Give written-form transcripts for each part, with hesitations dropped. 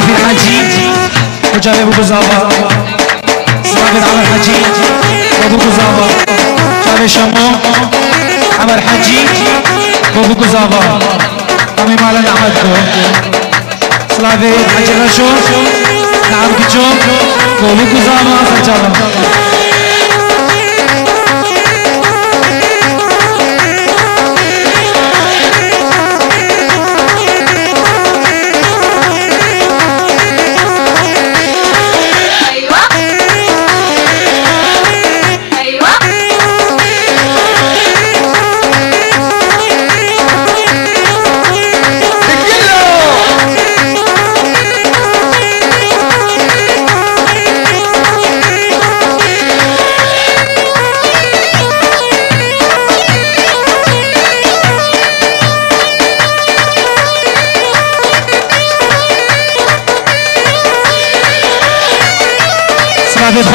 في الحجي وجاب ابو قزابه صابر على الحجي وابو قزابه جاب شمو عمر حجي وابو قزابه قامي مالا نعمتكو سلافي حجي رشو نعم كيشو وابو قزابه سجابه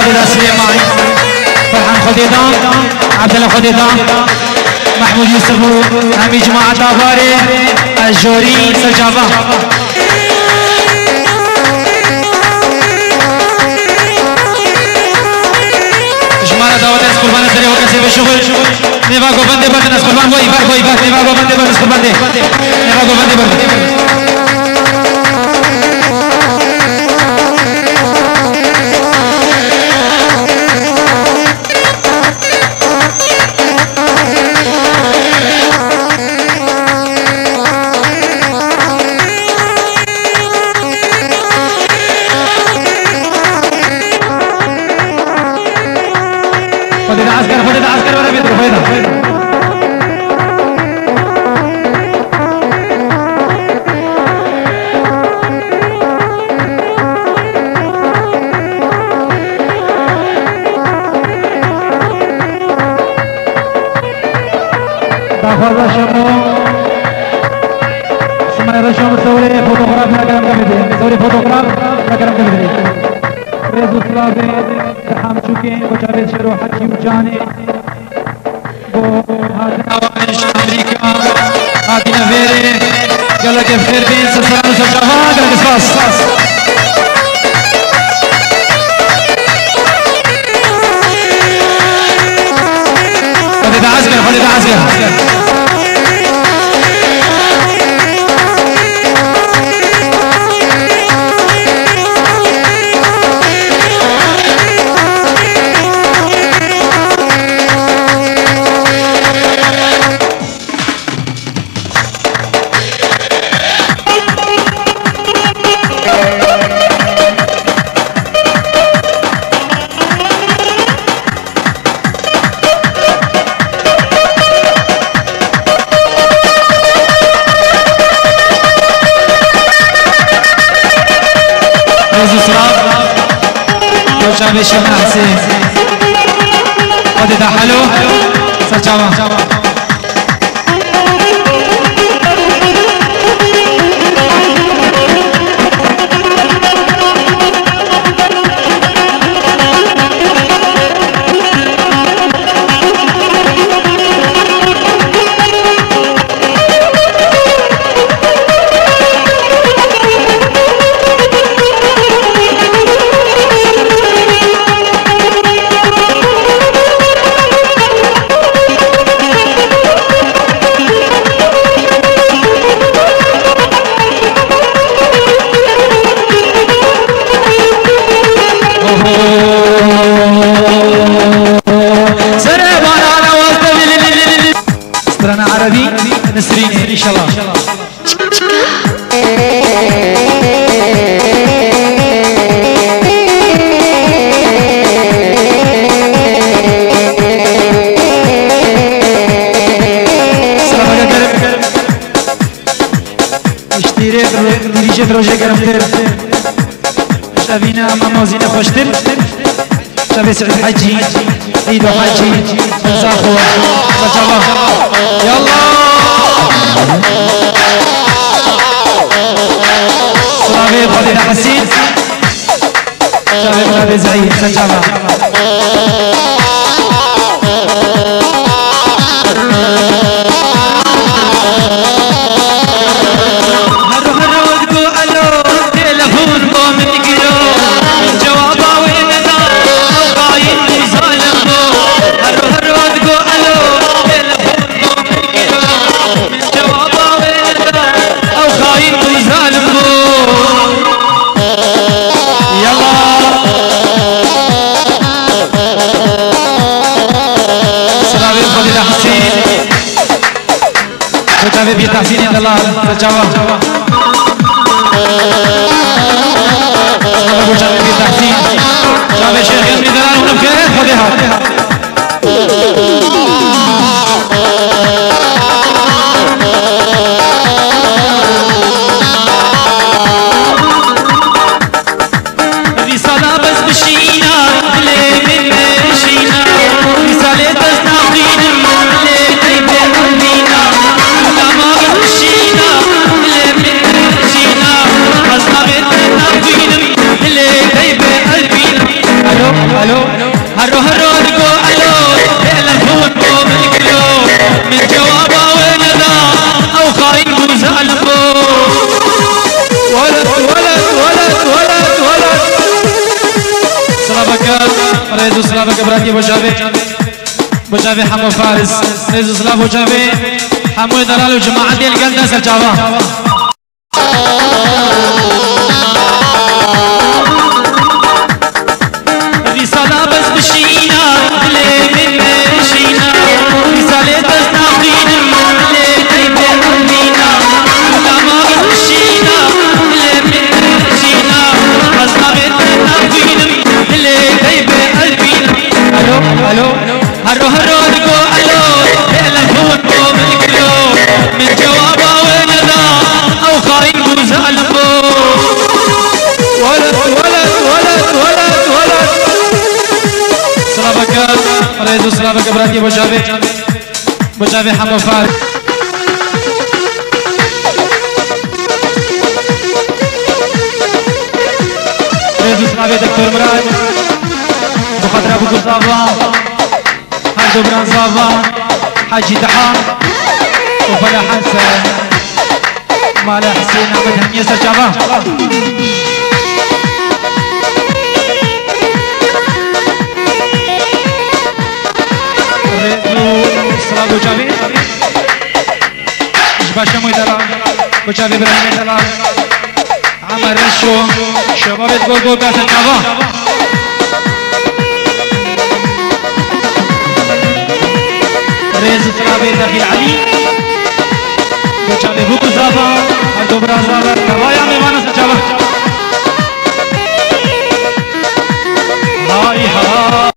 خديدان سليماني فرحان خديدان عبد الله خديدان محمود يوسف عمي جماعة داباري الجوري سجابة جماعة دعوة ناس قربان سري وكسي بشغل نيفا قوبندي برد ناس قربان وي فار نيفا قوبندي برد ناس قربان نيفا قوبندي برد سلافك براتي بوجافي بوجافي حمو فارس ريزو سلاف بوجافي حمو دلال وجماعة دي القلدة سلجابا رسالة بس بشينا ليه من مشينا رسالة بس ناخدين ليه تيبه قلبينا لا ما بس بشينا ليه من مشينا بس ناخدين ليه تيبه قلبينا الو الو هرو هرو نقول الو تلفون مو بالكلو من جوابه وندا او خاين وزعل ولد ولد ولد ولد ولد سلافك ريدو سلافك براتي بوجافي حمو فارس ريدو سلافي دكتور مراد بخاطر ابو قصافة حاج بران صافا حاجي دحام وفلا حسن مالا حسين احمد هنيه سرجابا بوجافي باشا مويدلا بوجافي ابراهيم دلال عمر رشو شباب تقول جول كاس الجابا ريز ترابي دخيل علي بوجافي بوكو زابا عبدو برازابا كوايا ميمانا سجابا هاي هاي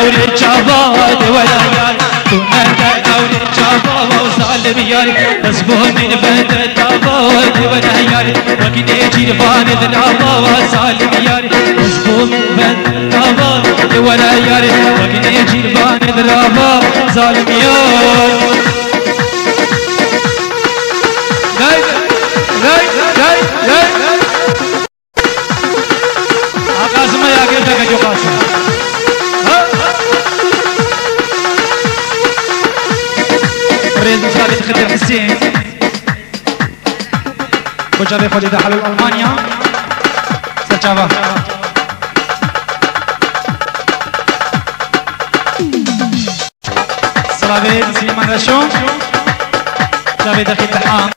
أولي الجباد ولا ياري كنت أولي الجباد وظالم ياري أصبح من بيت الجباد ولا ياري وكن يجي فان الرابا وظالم ياري أصبح من بيت الجباد ولا ياري وكن يجي فان الرابا ظالم ياري لاي لاي لاي لاي قاسم يا قلبك جو قاسم ريز خالد خدر حسين بوجافي خالد حلول ألمانيا سرجابا سلافي سليمان رشو جافي دخيل دحام